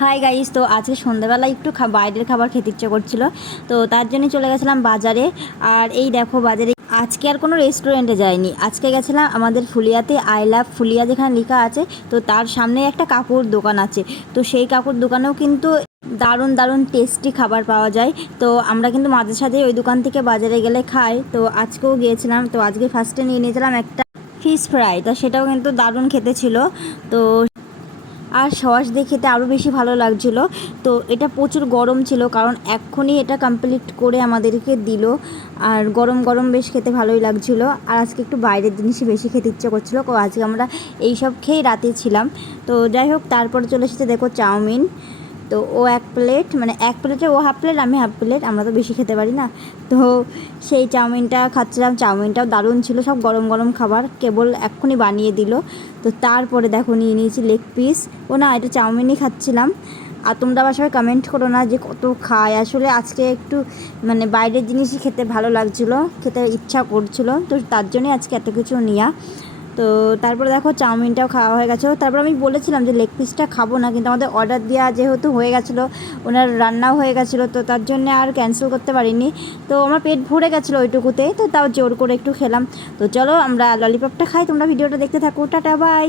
Hi guys, তো আজকে সন্ধ্যাবেলা একটু বাইরের খাবার খেতে ইচ্ছে করছিল, তো তার জন্য চলে গেছিলাম বাজারে। আর এই দেখো বাজারে আজকে আর কোনো রেস্টুরেন্টে যাইনি, আজকে গেছিলাম আমাদের ফুলিয়াতে, আই লাভ ফুলিয়া যেখানে লেখা আছে, তো তার সামনে একটা কাকুর দোকান আছে। তো সেই কাকুর দোকানেও কিন্তু দারুণ দারুণ টেস্টি খাবার পাওয়া যায়। তো আমরা কিন্তু মাঝে সাঝে ওই দোকান থেকে বাজারে গেলে খাই। তো আজকেও গিয়েছিলাম, তো আজকে ফার্স্টে নিয়ে নিয়েছিলাম একটা ফিশ ফ্রাই, তো সেটাও কিন্তু দারুণ খেতে ছিল। তো আর সস দিয়ে খেতে আরও বেশি ভালো লাগছিল। তো এটা প্রচুর গরম ছিল, কারণ এক্ষুনি এটা কমপ্লিট করে আমাদেরকে দিল। আর গরম গরম বেশ খেতে ভালোই লাগছিলো। আর আজকে একটু বাইরের জিনিসই বেশি খেতে ইচ্ছে করছিলো, আজকে আমরা এইসব খেয়েই রাতে ছিলাম। তো যাই হোক, তারপর চলে এসেছে দেখো চাউমিন। তো ও এক প্লেট, মানে এক প্লেটে ও হাফ প্লেট, আমি হাফ প্লেট, আমরা তো বেশি খেতে পারি না। তো সেই চাউমিনটা খাচ্ছিলাম, চাউমিনটাও দারুণ ছিল, সব গরম গরম খাবার, কেবল এক্ষুনি বানিয়ে দিল। তো তারপরে দেখো নিয়ে নিয়েছি লেগ পিস। ও না, এটা চাউমিনই খাচ্ছিলাম। আর তোমরা আবার সবাই কমেন্ট করো না যে কত খায়, আসলে আজকে একটু মানে বাইরের জিনিসই খেতে ভালো লাগছিলো, খেতে ইচ্ছা করছিলো, তো তার জন্যই আজকে এত কিছু নেওয়া। তো তারপরে দেখো চাউমিনটাও খাওয়া হয়ে গেছিলো। তারপর আমি বলেছিলাম যে লেগ পিসটা খাবো না, কিন্তু আমাদের অর্ডার দেওয়া যেহেতু হয়ে গেছিলো, ওনার রান্নাও হয়ে গেছিলো, তো তার জন্য আর ক্যান্সেল করতে পারিনি। তো আমার পেট ভরে গেছিলো ওইটুকুতে, তো তাও জোর করে একটু খেলাম। তো চলো আমরা ললিপপটা খাই, তোমরা ভিডিওটা দেখতে থাকো, টাটা বাই।